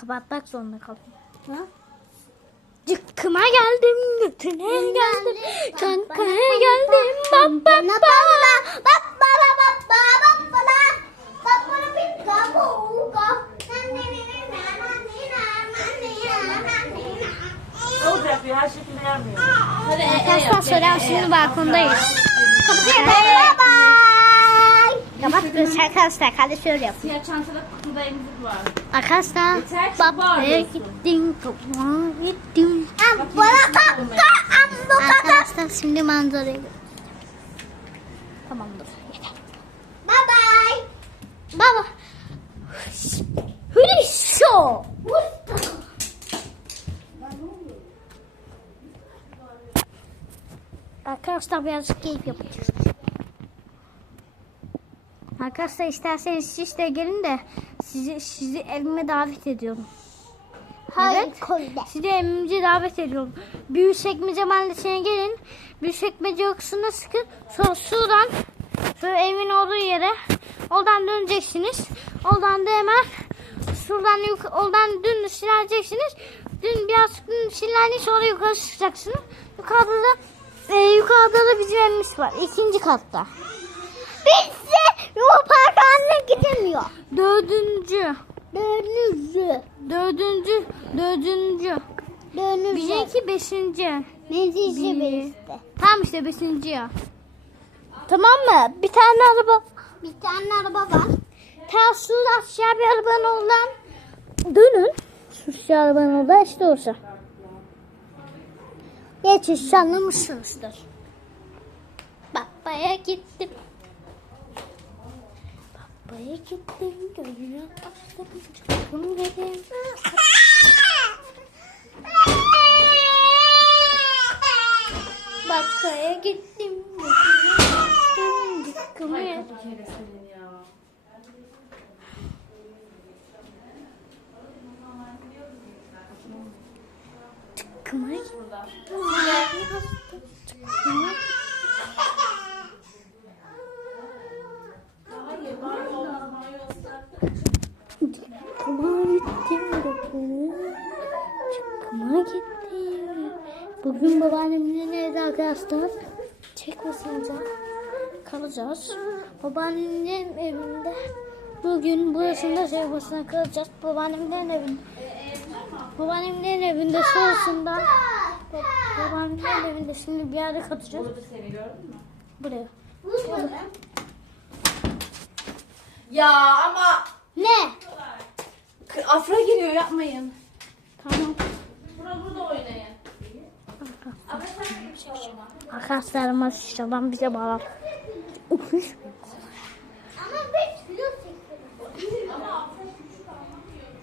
Kapatmak zorunda kaldım. Ha? Cıkkıma geldim, götüne geldim, çankaya geldim, bam bam bam. Ne olacak ya? Her şekilde yapmıyor. Hadi Arkadaşlar Soren şimdi balkondayız. Kapat kız arkadaşlar hadi şöyle yap. Siyah çantada kutuda emzik var. Arkadaşlar babaya bağırıyorsun. gittim, babaya gittim. Bakayım. Arkadaşlar şimdi manzarayı. Tamamdır. Yeter. Baba. Hırişo. Arkadaşlar birazcık keyif yapacağız. Arkadaşlar isterseniz siz de gelin de sizi sizi evime davet ediyorum. Hayır, Evet. Sizi evimize davet ediyorum. Büyükçekmece mahallesine gelin. Büyükçekmece yokuşuna sıkın. Sonra şuradan şöyle evin olduğu yere oradan döneceksiniz. Oradan da hemen şuradan yuk oradan dün silereceksiniz. Dün biraz dün silerdi sonra yukarı çıkacaksınız. Yukarıda da e, yukarıda da bizim evimiz var. ikinci katta. Bizse Yuva Park haline gidemiyor. Dördüncü. Dönüzü. Dördüncü. Dördüncü. Dönüzü. Bizimki beşinci. Bir. birisi. Tam işte beşinci ya. Tamam mı? Bir tane araba. Bir tane araba var. Ters aşağı bir arabanın oradan dönün. Şu aşağı arabanın orada işte olsa. Geçiş anlamışsınızdır. Babaya gittim. Babaya gittim. Gönlüne bastım. Çıktım dedim. Bakaya gittim. Gönlüne bastım. Çıktım dedim. Bir kere senin ya. Kımay. Hayır, var olmaz, hayır olsa. Kımay gittim bugün. Kımay gittim. Bugün babaannemin evde arkadaşlar. Çekmesince kalacağız. Babaannemin evinde. Bugün burasında çekmesine kalacağız. Babaannemin evinde. Babaannemin evinde sonrasında babaannemin evinde şimdi bir yerde kalacağız. Burada seni gördün mü? Buraya. Ya ama Ne? Afra giriyor yapmayın. Tamam. Burada burada oynayın. Ama sen bir şey. Arkadaşlarıma şişadan bize bağlar. Ufuş. Ama biz kilo çekiyoruz.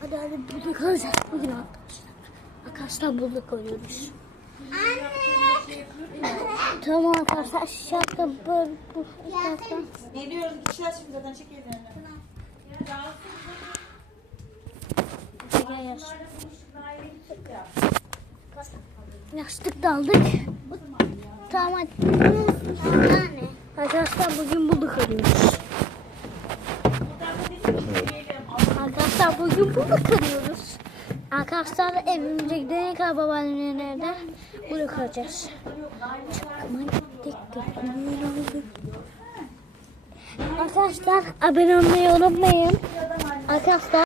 Hadi hadi burada kalacağız bugün arkadaşlar. Arkadaşlar burada kalıyoruz. Anne. Tamam arkadaşlar şaka bu. Geliyoruz gideceğiz şimdi zaten çek ellerini. Yaş. Yastık da aldık. Tamam hadi. Arkadaşlar bugün burada kalıyoruz. Arkadaşlar bugün burada kalıyoruz. Arkadaşlar evimize gidene kadar babaannemin evde burada kalacağız. Çıkma gittik. Arkadaşlar abone olmayı unutmayın. Arkadaşlar